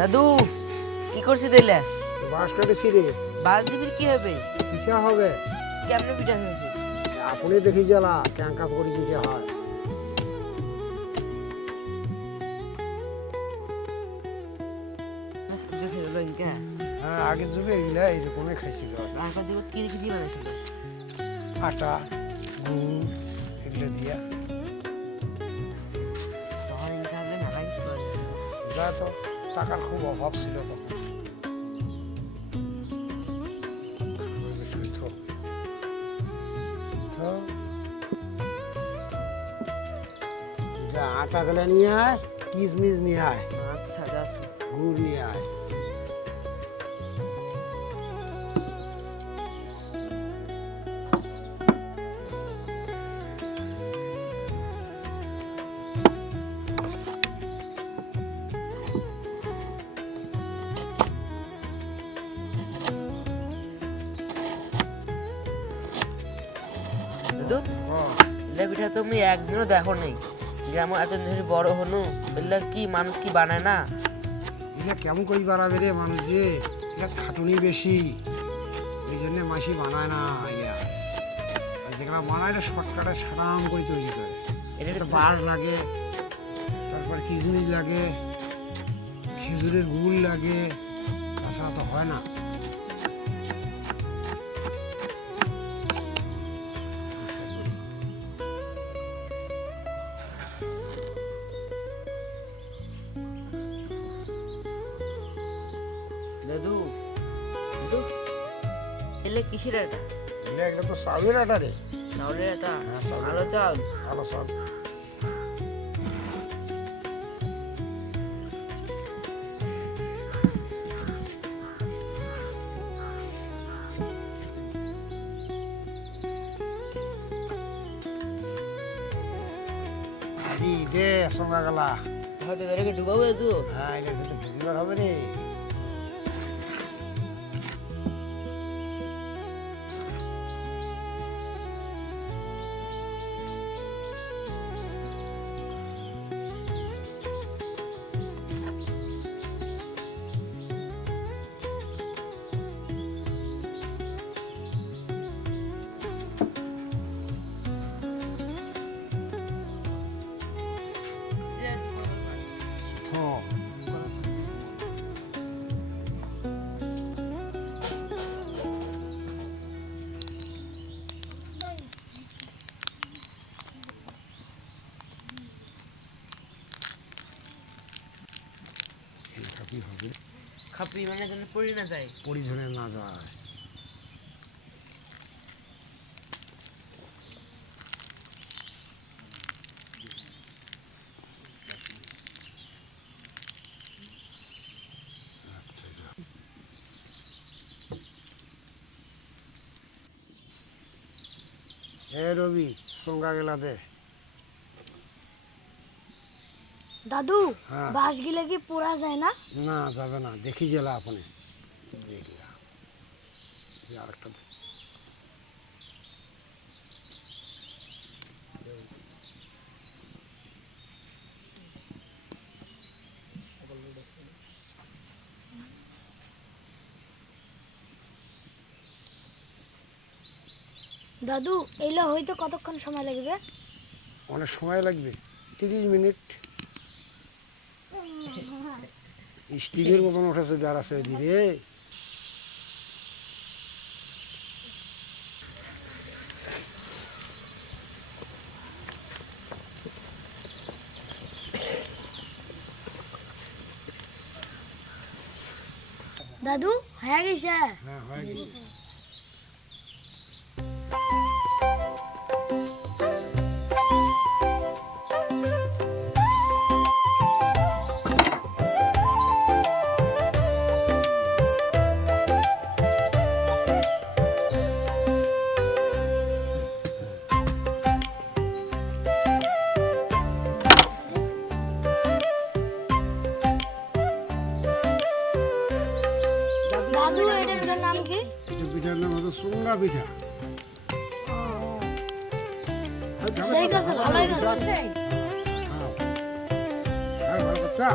দাদু কি করছিস দিলে? বাঁশ কাটেছি রে। বাস দিবির কি হবে? পিঠা হবে। কেমনে পিঠা হয়েছে? আপনি দেখি জ্বালা ক্যাঙ্কা করে পিঠা হয়। হ্যাঁ, আগের যুগে এগুলা এইরকমই খাইছিল। কি কি দিয়ে বানাইছিল? আটা, গুড় এগুলো দিয়া। যা তো টাকার খুব অভাব ছিল তখন। যা আটা গুলা নিয়ে আয়, কিশমিশ নিয়ে আয়, আচ্ছা যাচ্ছি। গুড় নিয়ে আয়। দাদু এলে পিঠা তুমি একদিনও দেখো নেই। গ্রামে এত ধরে বড় হনু এলে কি মানুষ কি বানায় না? এটা কেমন কই বাড়াবে রে মানুষ যে, এটা খাটুনি বেশি, এই জন্য মাসি বানায় না। যেগুলো বানায় এটা শর্টকাটে সারাম করে তৈরি করে। এটা বার লাগে, তারপরে কিশমিশ লাগে, খেজুরের গুড় লাগে, তাছাড়া তো হয় না। দাদু দাদু এলে কিসের এটা? এটা তো চাউলের আটা রে। চাউলের এটা? হ্যাঁ, চাউলের ভালো চাল। ভালো চাল। দে সঙ্গা গেলা। হয়তো এটাকে ঢুকাবো দাদু? হ্যাঁ, এটা কিন্তু ঢুকিবার হবে রে। হ্যাঁ, খাপি হবে, খাপি মানে যেন পড়ি না যায়। পরিধানে না যায়। এ রবি সঙ্গা গেলা দে। দাদু হ্যাঁ। বাঁশ গিলে কি পোড়া যায় না? না যাবে না, দেখি জেলা আপনি দেখলা আরেকটা দে। দাদু এগুলো হইতে কতক্ষণ সময় লাগবে? অনেক সময় লাগবে, 30 মিনিট। স্টিকের মতন উঠেছে, যার আছে ধীরে। দাদু হয়ে গেছে? হ্যাঁ, হয়ে গেছে। দাদু এটার নাম কি? এই পিঠার নাম হচ্ছে চুঙ্গা পিঠা। সেই গাছে ভালোই গাছে। হ্যাঁ, ভালো কথা।